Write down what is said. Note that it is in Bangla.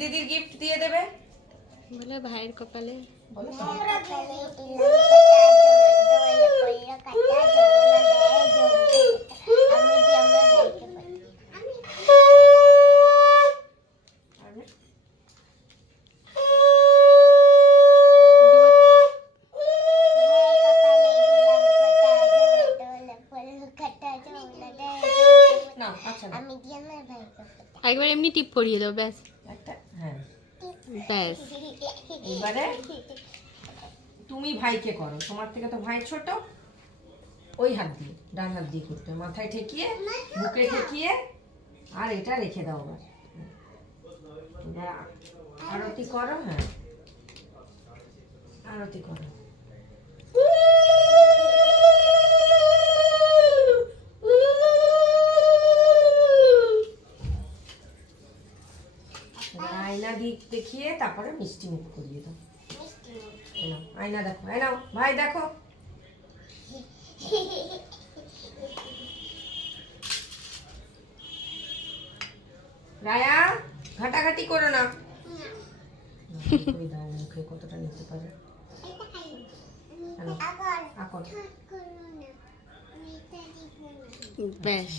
দিদির গিফট দিয়ে দেবে বলে ভাইয়ের কপালে বলো না আচ্ছা না একবার এমনি টিপ পরিয়ে দাও ব্যাস একটা হ্যাঁ ব্যাস এবারে তুমি ভাইকে করো, তোমার থেকে তো ভাই ছোট, ওই হাত দিয়ে ডান হাত দিয়ে করতে হবে, মাথায় ঠেকিয়ে বুকে ঠেকিয়ে আর এটা রেখে দাও আবার। এবার আরতি করো, হ্যাঁ আরতি করো। আয়না দিক দেখিয়ে তারপরে মিষ্টি মুখ করিয়ে দাও। আয়না দেখো, আয়না ভাই দেখো, রায়া ঘাটাঘাটি করো না, দাও মুখে কতটা নিতে পারে। ব্যাস